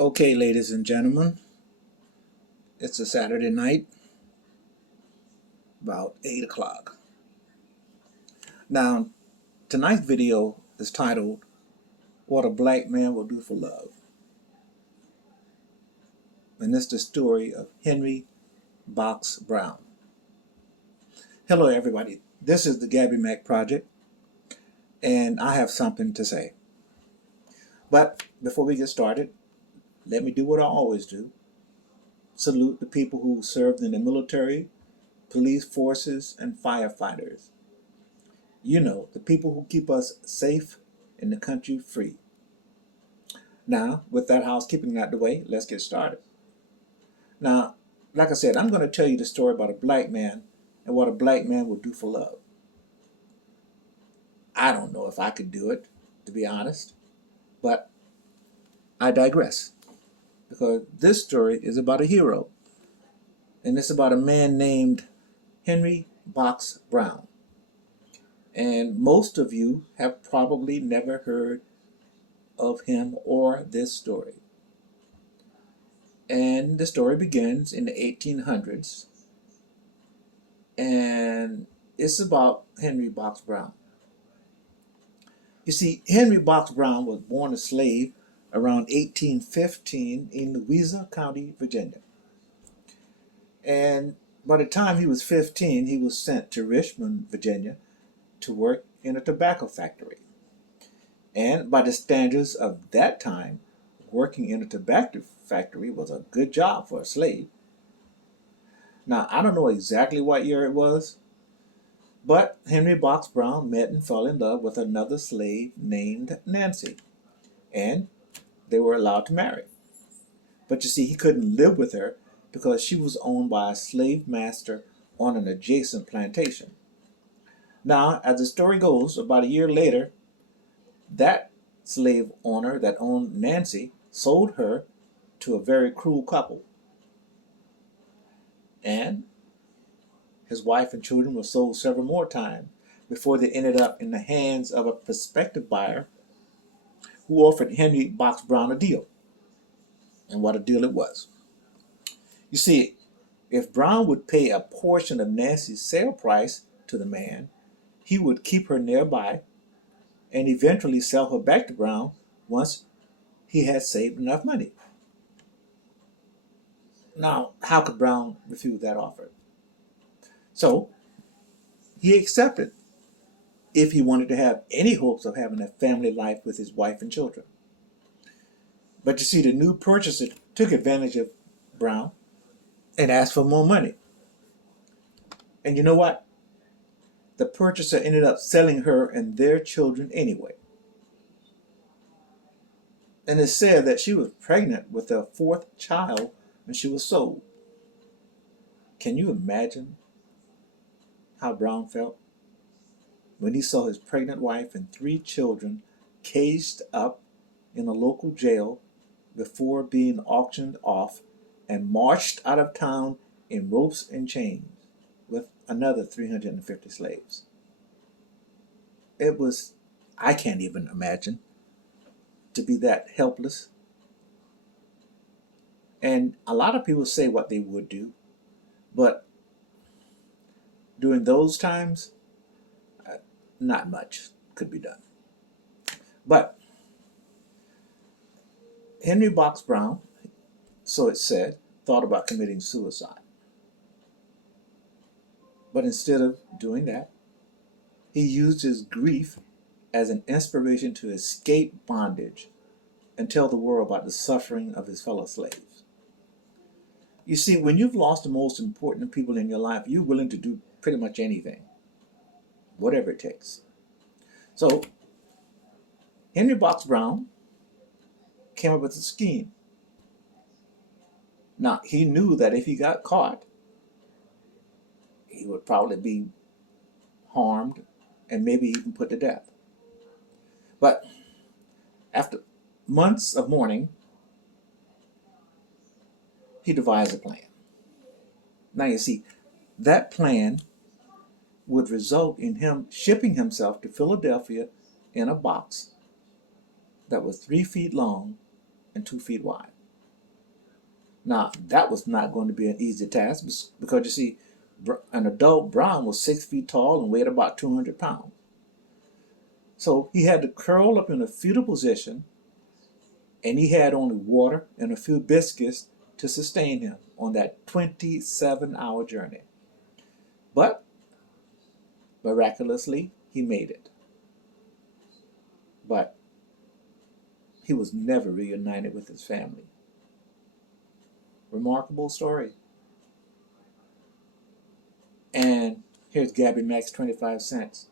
Okay, ladies and gentlemen, it's a Saturday night, about 8 o'clock. Now, tonight's video is titled, What a Black Man Will Do for Love. And it's the story of Henry Box Brown. Hello, everybody. This is the Gabby Mac Project, and I have something to say. But before we get started, let me do what I always do. Salute the people who served in the military, police forces, and firefighters. You know, the people who keep us safe and the country free. Now, with that housekeeping out the way, let's get started. Now, like I said, I'm going to tell you the story about a black man and what a black man will do for love. I don't know if I could do it, to be honest, but I digress. Because this story is about a hero, and it's about a man named Henry Box Brown. And most of you have probably never heard of him or this story. And the story begins in the 1800s, and it's about Henry Box Brown. You see, Henry Box Brown was born a slave around 1815 in Louisa County, Virginia. And by the time he was 15, he was sent to Richmond, Virginia to work in a tobacco factory. And by the standards of that time, working in a tobacco factory was a good job for a slave. Now, I don't know exactly what year it was, but Henry Box Brown met and fell in love with another slave named Nancy, and they were allowed to marry. But you see, he couldn't live with her because she was owned by a slave master on an adjacent plantation. Now, as the story goes, about a year later, that slave owner that owned Nancy sold her to a very cruel couple. And his wife and children were sold several more times before they ended up in the hands of a prospective buyer who offered Henry Box Brown a deal. And what a deal it was. You see, if Brown would pay a portion of Nancy's sale price to the man, he would keep her nearby and eventually sell her back to Brown once he had saved enough money. Now, how could Brown refuse that offer? So, he accepted if he wanted to have any hopes of having a family life with his wife and children. But you see, the new purchaser took advantage of Brown and asked for more money. And you know what? The purchaser ended up selling her and their children anyway. And it's said that she was pregnant with their fourth child when she was sold. Can you imagine how Brown felt when he saw his pregnant wife and three children caged up in a local jail before being auctioned off and marched out of town in ropes and chains with another 350 slaves? It was, I can't even imagine, to be that helpless. And a lot of people say what they would do, but during those times, not much could be done. But Henry Box Brown, so it said, thought about committing suicide. But instead of doing that, he used his grief as an inspiration to escape bondage and tell the world about the suffering of his fellow slaves. You see, when you've lost the most important people in your life, you're willing to do pretty much anything, whatever it takes. So, Henry Box Brown came up with a scheme. Now, he knew that if he got caught, he would probably be harmed and maybe even put to death. But after months of mourning, he devised a plan. Now you see, that plan would result in him shipping himself to Philadelphia in a box that was 3 feet long and 2 feet wide. Now, that was not going to be an easy task because you see, an adult Brown was 6 feet tall and weighed about 200 pounds. So he had to curl up in a fetal position, and he had only water and a few biscuits to sustain him on that 27-hour journey. But miraculously, he made it. But he was never reunited with his family. Remarkable story. And here's Gabby Mack's 25 cents.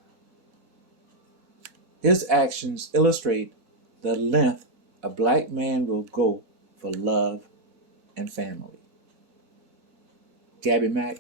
His actions illustrate the length a black man will go for love and family. Gabby Mack,